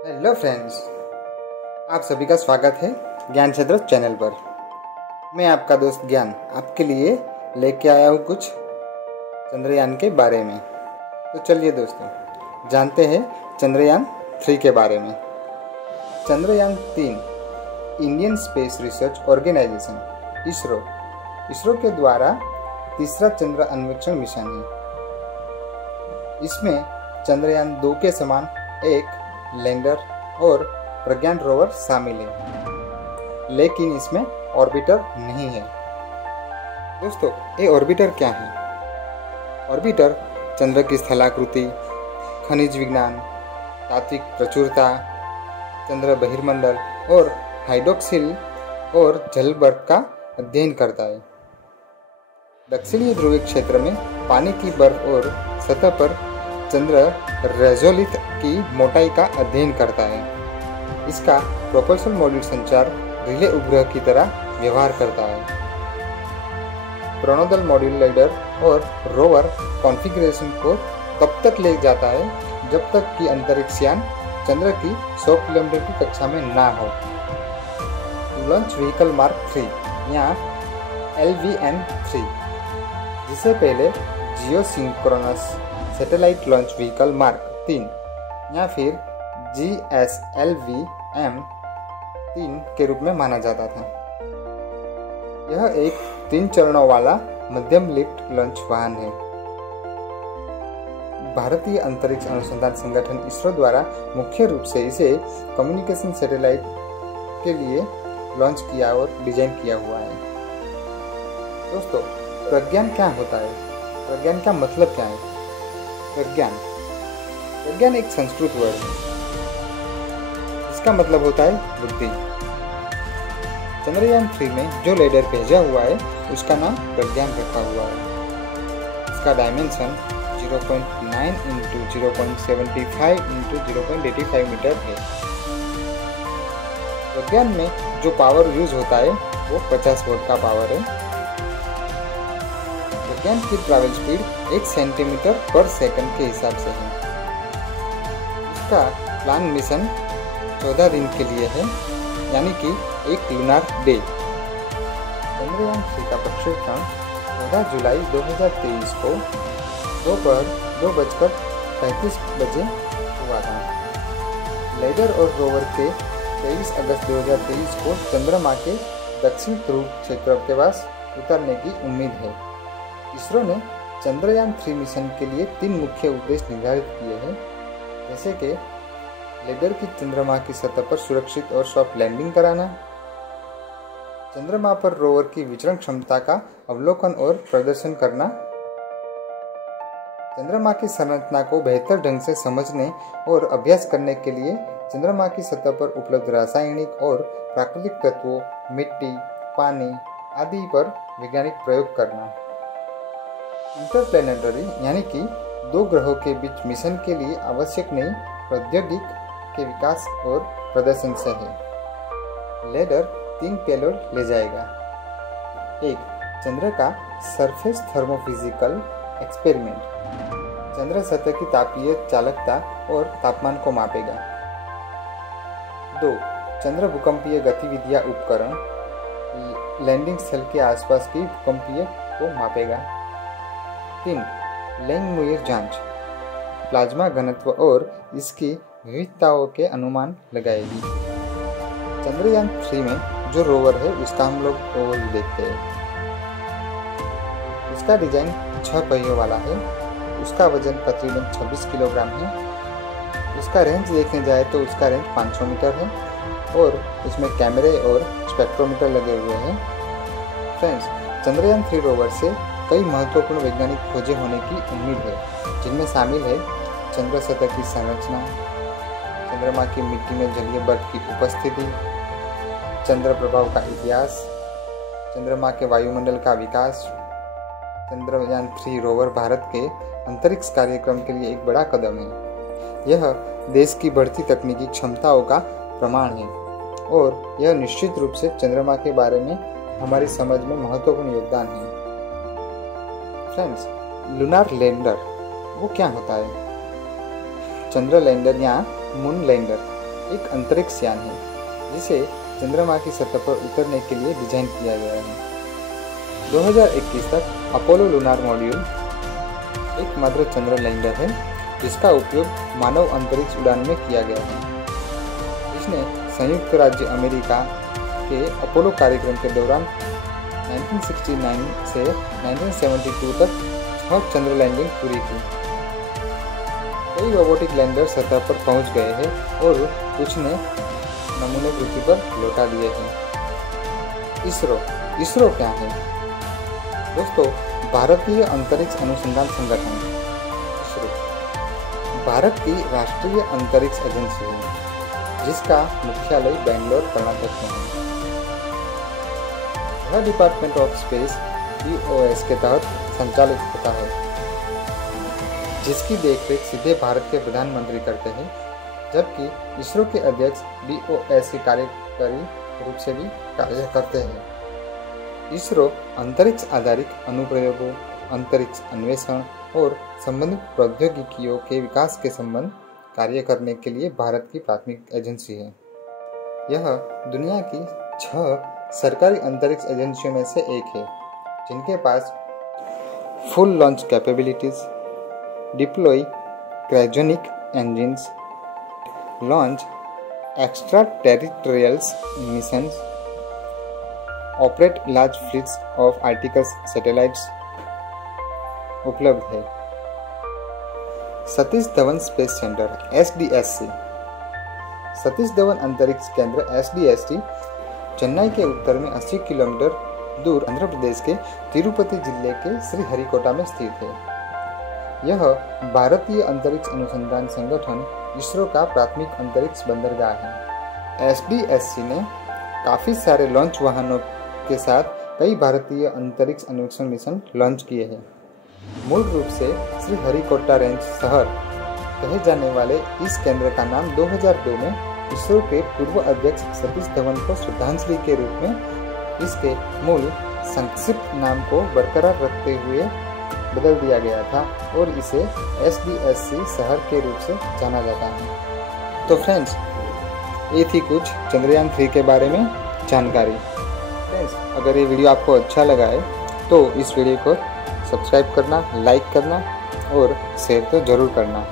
Hello friends, आप सभी का स्वागत है ज्ञान क्षेत्र चैनल पर। मैं आपका दोस्त ज्ञान आपके लिए लेके आया हूँ कुछ चंद्रयान के बारे में। तो चलिए दोस्तों, जानते हैं चंद्रयान 3 के बारे में। Chandrayaan 3 Indian Space Research Organisation ISRO के द्वारा तीसरा चंद्र अन्वेषण मिशन है। इसमें चंद्रयान 2 के समान एक लैंडर और प्रज्ञान रोवर शामिल है, लेकिन इसमें ऑर्बिटर नहीं है। दोस्तों, ये ऑर्बिटर क्या है? ऑर्बिटर चंद्र की स्थलाकृति, खनिज विज्ञान, तात्विक प्रचुरता, चंद्र बहिर्मंडल और हाइड्रोक्सिल और जलबर्फ का अध्ययन करता है। दक्षिणी ध्रुवीय क्षेत्र में पानी की बर्फ और सतह पर चंद्र रेजोलिथ की मोटाई का अध्ययन करता है। इसका प्रोपल्शन मॉड्यूल संचार रिले उपग्रह की तरह व्यवहार करता है। प्रणोदल मॉड्यूल लैंडर और रोवर कॉन्फ़िगरेशन को तब तक ले जाता है जब तक कि अंतरिक्ष यान चंद्र की 100 किलोमीटर की कक्षा में ना हो। लॉन्च व्हीकल मार्क 3 या LVM-3, जिसे पहले geosynchronous satellite launch vehicle mark 3 या फिर GSLV-M3 के रूप में माना जाता था। यह एक 3 चरणों वाला मध्यम लिफ्ट लॉन्च वाहन है। भारतीय अंतरिक्ष अनुसंधान संगठन इसरो द्वारा मुख्य रूप से इसे कम्युनिकेशन सैटेलाइट के लिए लॉन्च किया और डिजाइन किया हुआ है। दोस्तों, प्रज्ञान क्या होता है? प्रज्ञान का मतलब क्या है? प्रज्ञान एक संस्कृत वर्ड है, इसका मतलब होता है बुद्धि। चंद्रयान 3 में जो लैंडर भेजा हुआ है उसका नाम प्रज्ञान रखा हुआ है। इसका डायमेंशन 0.9 × 0.75 × 0.85 मीटर है। प्रज्ञान में जो पावर यूज होता है वो 50 वोल्ट का पावर है। प्रज्ञान की ट्रैवल स्पीड 1 सेंटीमीटर पर सेकंड के हिसाब से है। इसका प्लान मिशन 14 दिन के लिए है, यानी कि एक लूनार डे। चंद्रयान 3 का प्रक्षेपण 14 जुलाई 2023 को दोपहर 2:35 बजे हुआ था। लैंडर और रोवर के 23 अगस्त 2023 को चंद्रमा के दक्षिण ध्रुव क्षेत्र के पास उतरने की उम्मीद है। इसरो ने चंद्रयान 3 मिशन के लिए 3 मुख्य उद्देश्य निर्धारित किए हैं, जैसे कि लैंडर की चंद्रमा की सतह पर सुरक्षित और सॉफ्ट लैंडिंग कराना, चंद्रमा पर रोवर की विचरण क्षमता का अवलोकन और प्रदर्शन करना, चंद्रमा की संरचना को बेहतर ढंग से समझने और अभ्यास करने के लिए चंद्रमा की सतह पर उपलब्ध रासायनिक और प्राकृतिक तत्वों, मिट्टी, पानी आदि पर वैज्ञानिक प्रयोग करना। इंटरप्लैनेटरी यानी कि 2 ग्रहों के बीच मिशन के लिए आवश्यक नई प्रौद्योगिकी के विकास और प्रदर्शन से है। लैंडर 3 पेलोड ले जाएगा। 1. चंद्र का सरफेस थर्मोफिजिकल एक्सपेरिमेंट, चंद्र सतह की तापीय चालकता और तापमान को मापेगा। 2. चंद्र भूकंपीय गतिविधियां उपकरण, लैंडिंग स्थल के आसपास की भूकंपीय को मापेगा। 3. लैंगमुइर जांच, प्लाज्मा घनत्व और इसकी विविधताओं के अनुमान लगाएगी। चंद्रयान 3 में जो रोवर है उसका हम लोग ओवरव्यू देखते हैं। इसका डिजाइन 6 पहियों वाला है। उसका वजन तकरीबन 26 किलोग्राम है। उसका रेंज देखने जाए तो उसका रेंज 500 मीटर है और उसमें कैमरे और स्पेक्ट्रोमीटर लगे हुए हैं। फ्रेंड्स, चंद्रयान 3 रोवर से कई महत्वपूर्ण वैज्ञानिक खोजें होने की उम्मीद है, जिनमें शामिल है चंद्र सतह की संरचना, चंद्रमा की मिट्टी में जलीय बर्फ की उपस्थिति, चंद्र प्रभाव का इतिहास, चंद्रमा के वायुमंडल का विकास। चंद्रयान 3 रोवर भारत के अंतरिक्ष कार्यक्रम के लिए एक बड़ा कदम है। यह देश की बढ़ती तकनीकी क्षमताओं का प्रमाण है और यह निश्चित रूप से चंद्रमा के बारे में हमारी समझ में महत्वपूर्ण योगदान है। फ्रेंड्स, लूनार लैंडर वो क्या होता है? चंद्र लैंडर या मून लैंडर एक अंतरिक्ष यान है जिसे चंद्रमा की सतह पर उतरने के लिए डिजाइन किया गया है। 2021 तक अपोलो लूनार मॉड्यूल एकमात्र चंद्र लैंडर है जिसका उपयोग मानव अंतरिक्ष उड़ान में किया गया है। इसने संयुक्त राज्य अमेरिका के अपोलो कार्यक्रम के दौरान 1969 से 1972 तक 6 चंद्र लैंडिंग पूरी की। कई रोबोटिक लैंडर सतह पर पहुंच गए हैं और कुछ ने नमूने पृथ्वी पर लौटा दिए हैं। इसरो क्या है दोस्तों? भारतीय अंतरिक्ष अनुसंधान संगठन इसरो भारत की राष्ट्रीय अंतरिक्ष एजेंसी है जिसका मुख्यालय बेंगलोर कर्नाटक में है। यह डिपार्टमेंट ऑफ स्पेस DOS के तहत संचालित होता है जिसकी देखरेख सीधे भारत के प्रधानमंत्री करते हैं, जबकि इसरो के अध्यक्ष DOS के कार्यकारी रूप से भी कार्य करते हैं। इसरो अंतरिक्ष आधारित अनुप्रयोगों, अंतरिक्ष अन्वेषण और संबंधित प्रौद्योगिकियों के विकास के संबंध कार्य करने के लिए भारत की प्राथमिक एजेंसी है। यह दुनिया की 6 सरकारी अंतरिक्ष एजेंसियों में से एक है जिनके पास full launch capabilities, deploy cryogenic engines, launch extra territorials missions, operate large fleets of articles satellites उपलब्ध है। Satish Dhawan space centre SDSC Satish Dhawan अंतरिक्ष केंद्र SDSC चेन्नई के उत्तर में 80 किलोमीटर दूर आंध्र प्रदेश के तिरुपति जिले के श्रीहरिकोटा में स्थित है। यह भारतीय अंतरिक्ष अनुसंधान संगठन इसरो का प्राथमिक अंतरिक्ष बंदरगाह है। SDSC ने काफी सारे लॉन्च वाहनों के साथ कई भारतीय अंतरिक्ष अन्वेषण मिशन लॉन्च किए हैं। मूल रूप से श्रीहरिकोटा रेंज शहर कहे जाने वाले इस केंद्र का नाम 2002 में इसरो के पूर्व अध्यक्ष सतीश धवन को श्रद्धांजलि के रूप में इसके मूल संक्षिप्त नाम को बरकरार रखते हुए बदल दिया गया था और इसे SDSC शहर के रूप से जाना जाता है। तो फ्रेंड्स, ये थी कुछ चंद्रयान 3 के बारे में जानकारी। फ्रेंड्स, अगर ये वीडियो आपको अच्छा लगा है तो इस वीडियो को सब्सक्राइब करना, लाइक करना और शेयर तो ज़रूर करना।